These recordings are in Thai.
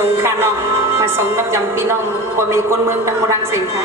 สงฆ์ค่ะน้องมาส่งน้ำยำพี่น้องบ่มีคนเมืองตังโบราณเสียงค่ะ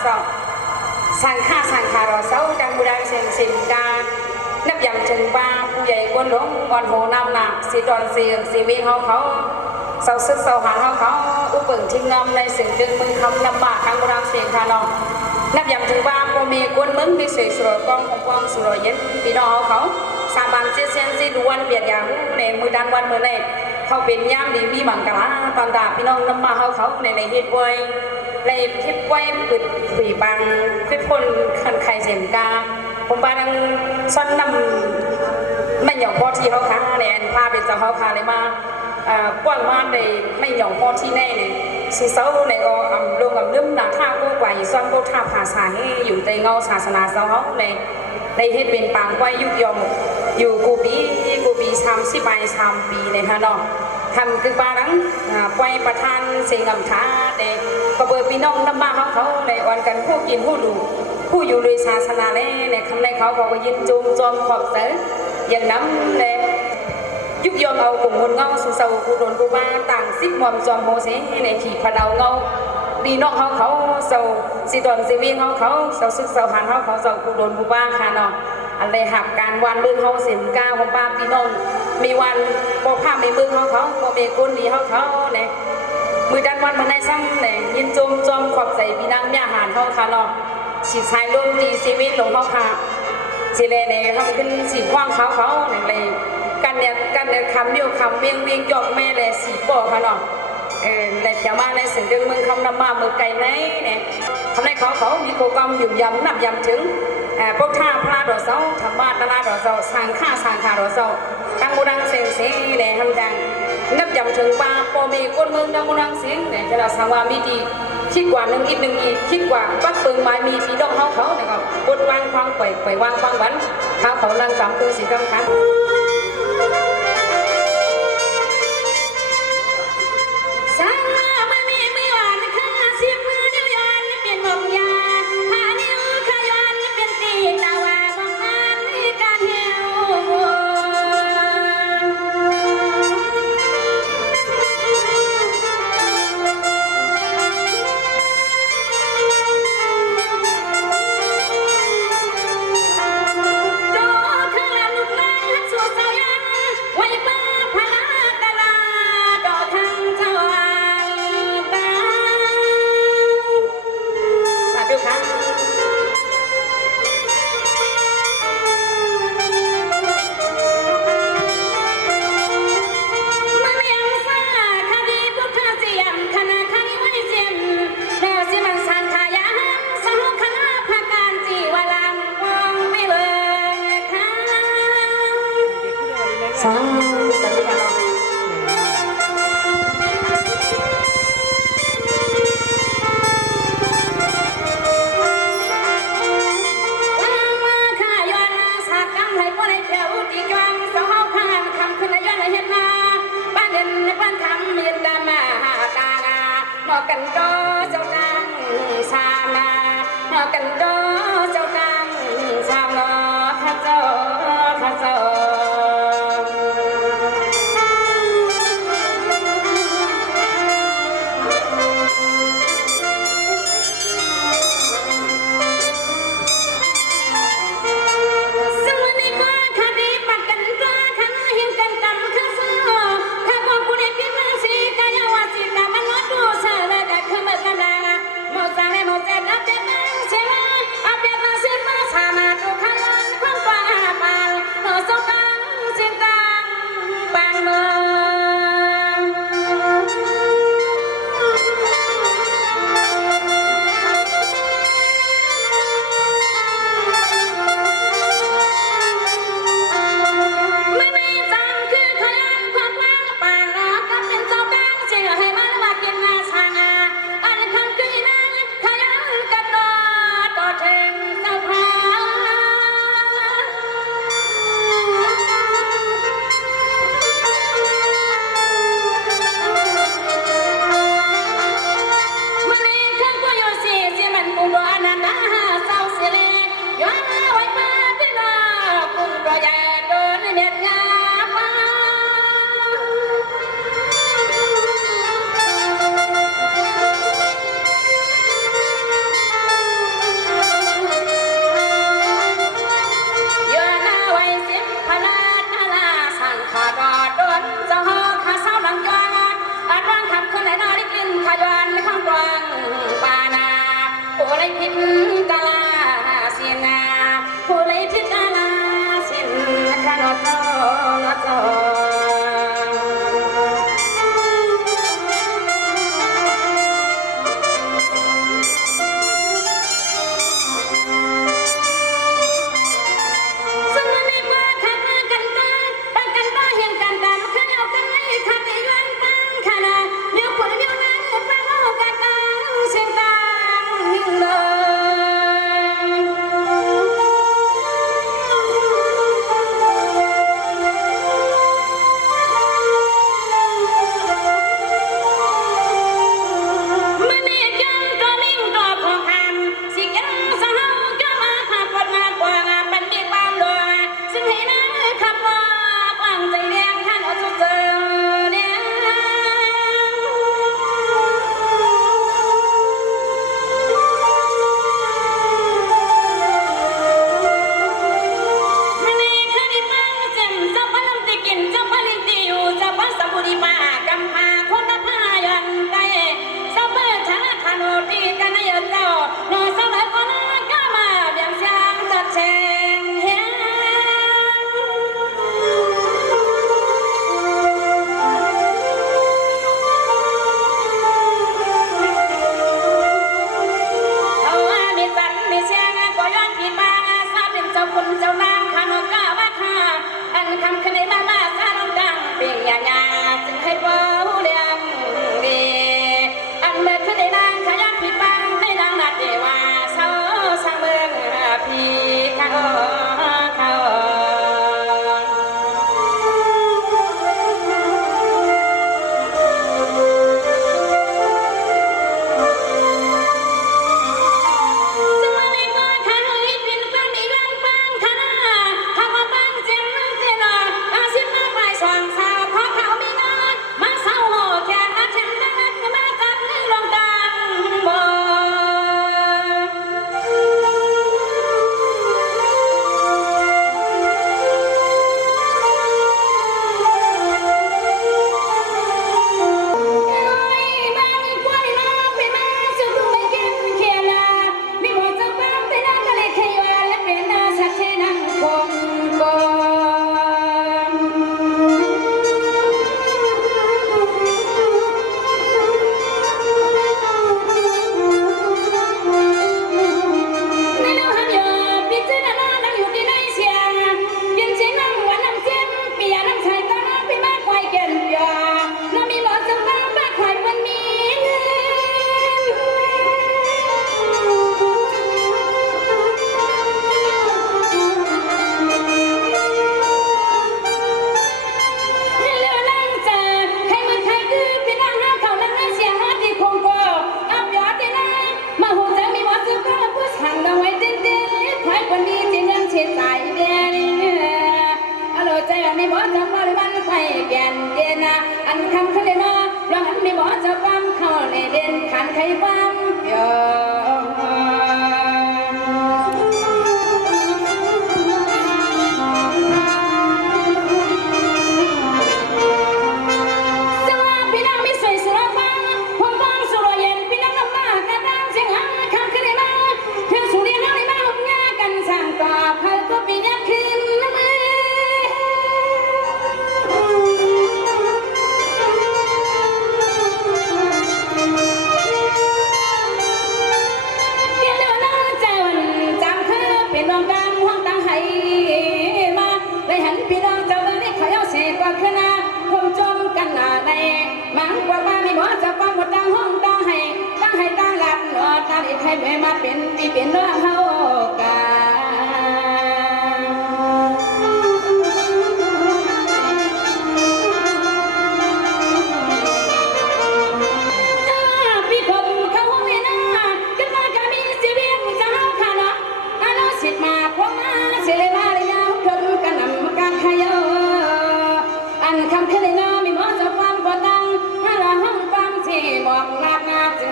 เศร้าสังฆารอเศร้าดังบุได้เสียงสินกานับยำถึงบ้าผู้ใหญ่กวนหลงก่อนโหนำหนักสีดอนเสียงสีวิ่งเขาเศร้าซึกเศร้าหันเขาอุปเปิงทิ้งงำในสิ่งดึงมือคำนำบาคังบุรังเสียงคานองนับยำถึงบ้าพอมีกวนมึงมีสวยสวยกองของกองสวยเย็นพี่น้องเขาสาบานเสียเสียนสีดวนเบียดยาในมือดันวันมือในเขาเป็นย่ามดีมีบังกะลาตอนดาพี่น้องนำมาเขาในเฮ็ดไว้ในเฮ็ดไว้ปิดผีบังคือคนคันไข่เสียงกาผมบ้านังซ้อนนำไม่หย่องพอที่เขาค้าในอันพาไปเจ้าเขาค้าเลยมากว้างมากในไม่หย่องพอที่แน่เนี่ยสีเสาในก็ลงลืมหนักท่ากู้กว่าซ้อนกู้ท่าภาษาให้อยู่ในเงาศาสนาเสาเขาในเฮ็ดเป็นปางไว้ยุยงอยู่กูปี30 ปีในฮะเนาะทำคือปานังไว้ประธานเสียงำท้าในก็เบอร์พี่น้องน้ำบ้าเขาในวันกันผู้กินผู้ดูผู้อยู่ในศาสนาในคำในเขาก็ยินจุ่มจอมขอบเสืออย่างน้ำในยุยงเอากลุ่มคนเงาสุเสากูโดนกูบ้าต่างซิบมอมจอมโมเสในขี่พะเดาเงาดีน้องเขาเสาสีตอนสีวิ่งเขาเสาซึกเสาหันเขาเสากูโดนกูบ้าค่ะเนาะอะไรหักการวันเบื้องเขาเสียงก้าวของป้าพี่น้องมีวันโบผ้ามีเบื้องเขาโบเบกุนดีเขาเนี่ยมือดันวันมาในซ้ำเนี่ยยินจุ่มจอมขอบใส่พี่นางย่าหานเขาค่ะเนาะสีชายลุ่มจีชีวิตหลงเขาค่ะสีเลเนี่ยเขาขึ้นสีกว้างเขาเนี่ยเลยกันเนี่ยคำเดียวคำเวียงหยอกแม่เลยสีปอค่ะเนาะแต่จะมาในสิ่งเรื่องเมืองคำนำมาเมืองไกลไหนเนี่ยทำให้เขามีโปรแกรมหยุ่มยำนับยำถึงพวกท่าพระดอกเสาธรรมะตลาดดอกเสาสังฆาดอกเสาตั้งบุรังเสียงเนี่ยทำดังนับยำถึงป่าพอมีคนเมืองตั้งบุรังเสียงเนี่ยจะเราสังวามีดีคิดกว่าหนึ่งอีกหนึ่งอีกคิดกว่าปักเปิงไม้มีพี่ดอกเขาเนี่ยก็บดวางฟังปล่อยวางฟังวันเขานั่งสามตัวสีต้องคันกันโดเจ้านางสามากันโดเจ้านางสามาข้าเจ้า ผิดกาลาสินาผู้ใดผิดกาลาสินคะนอจอนอจอ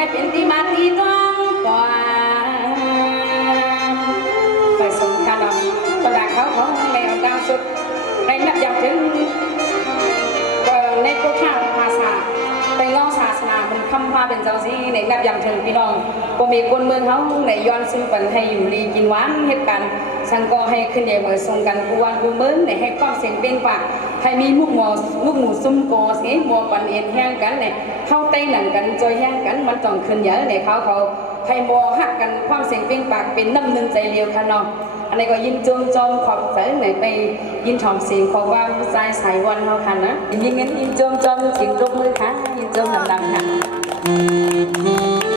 ให้เป็นที่มาที่ต้องก่อน เป็นเจ้าซีในนับยำถึงพี่น้องบ่มีคนเมืองเฮาในย้อนซึ่งปันให้อยู่ลีกินหวานเฮ็ดกันสังก็ให้ขึ้นใหญ่เมื่อส่งกันกูวันกูเมืองในให้ความเสียงเป็นปากให้มีมุกหมูซุ่มโกเสียมัวปันเอ็นแห้งกันเนี่ยเข้าเต้นหนังกันจอยแห้งกันมันต้องขึ้นเยอะในเขาให้มัวหักกันความเสียงเป็นปากเป็นน้ำหนึ่งใจเดียวค่ะน้องอันนี้ก็ยินจมขอบใจไหนไปยินถ่อมเสียงของว่าผู้ชายสายวันเขาค่ะนะยินงั้นยินจมเสียงตบมือค่ะยินจมดังๆค่ะ